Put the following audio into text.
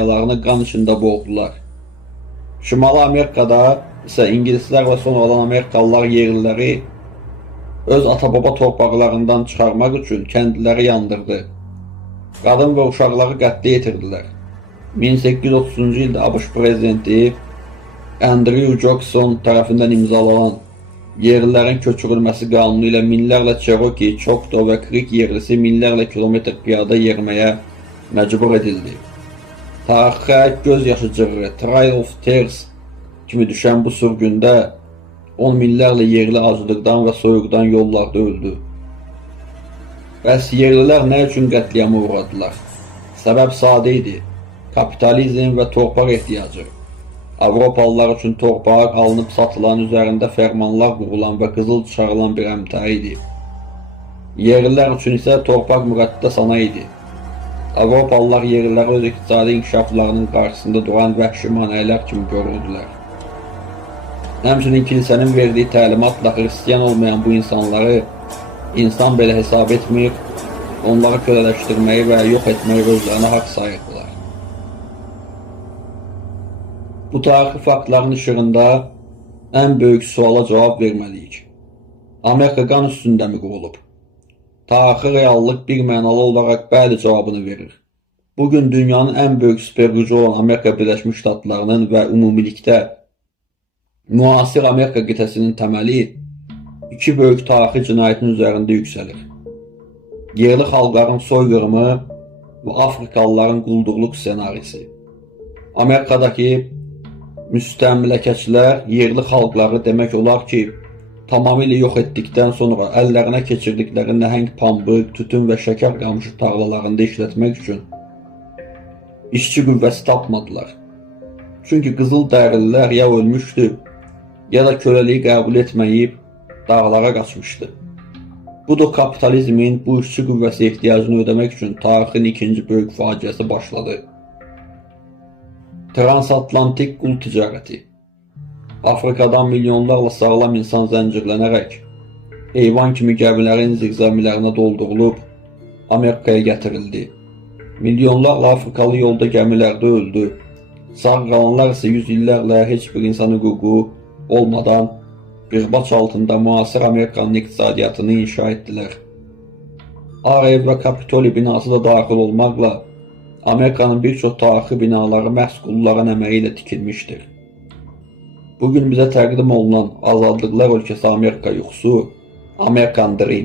Larını qan içində boğdular. Şimali Amerikada isə İngilislər və sonradan Amerikalılar yerliləri öz ata-baba torpaqlarından çıxarmaq üçün kəndləri yandırdı. Qadın və uşaqları qətlə yetirdilər. 1830-cu ildə ABŞ prezidenti Andrew Jackson tərəfindən imzalanan yerlilərin köçürülməsi qanunu ilə minlərlə Cherokee, Choctaw və Creek yerlisi minlərlə kilometr piyada yeriməyə məcbur edildi. Tarixə göz yaşı cırrı, Trail of Tears kimi düşən bu sürgündə 10 minlərlə yerli acılıqdan və soyuqdan yollarda öldü. Bəs yerlilər nə üçün qətliama uğradılar? Səbəb sadə idi: kapitalizm və torpaq ehtiyacı. Avropalılar üçün torpaq alınıb satılan, üzərində fərmanlar qurulan və qızıl çıxarılan bir əmtəə idi. Yerlilər üçün isə torpaq müqəddəs ana idi. Avropalılar yerliləri öz iqtisadi inkişaflarının qarşısında duran vəhşi maneylər kimi görürdülər. Həmçinin kilsənin verdiyi təlimatla xristiyan olmayan bu insanları insan belə hesab etmir, onları kölələşdirməyi və yox etməyi özlərinə haqq sayırdılar. Bu tarixi faktların işığında ən böyük suala cavab verməliyik. Amerika qan üstündə mi qurulub? Tarixi reallıq bir mənalı olaraq bəli cavabını verir. Bugün dünyanın ən böyük süper gücü olan Amerika Birləşmiş Ştatlarının və ümumilikdə müasir Amerika qitəsinin təməli iki böyük tarixi cinayətin üzərində yüksəlir. Yerli xalqların soyqırımı və Afrikalıların quldurluq ssenarisi. Amerikadakı müstəmləkəçilər yerli xalqları demək olar ki, tamamilə yox etdikdən sonra əllərinə keçirdikləri nəhəng pambıq, tütün və şəkər qamışı tarlalarında işlətmək üçün işçi qüvvəsi tapmadılar. Çünki qızıl dərililər ya ölmüşdü, ya da köleliyi qəbul etməyib dağlara qaçmışdı. Bu da kapitalizmin bu işçi qüvvəsi ehtiyacını ödəmək üçün tarixin ikinci böyük faciəsi başladı. Transatlantik qul ticarəti. Afrikadan milyonlarla sağlam insan zəncirlənərək heyvan kimi gəmilərin ziqzəmilərinə doldurulub Amerikaya gətirildi. Milyonlarla Afrikalı yolda gəmilərdə öldü. Sağ qalanlar isə yüz illərlə heç bir insan hüququ olmadan qırbaç altında müasir Amerikanın iqtisadiyyatını inşa etdilər. Ağ Ev və Kapitoli binası da daxil olmaqla Amerikanın bir çox tarixi binaları məhz qulların əməyi ilə tikilmişdir. Bugün bizə təqdim olunan azadlıqlar ölkəsi Amerika yuxusu, American Dream.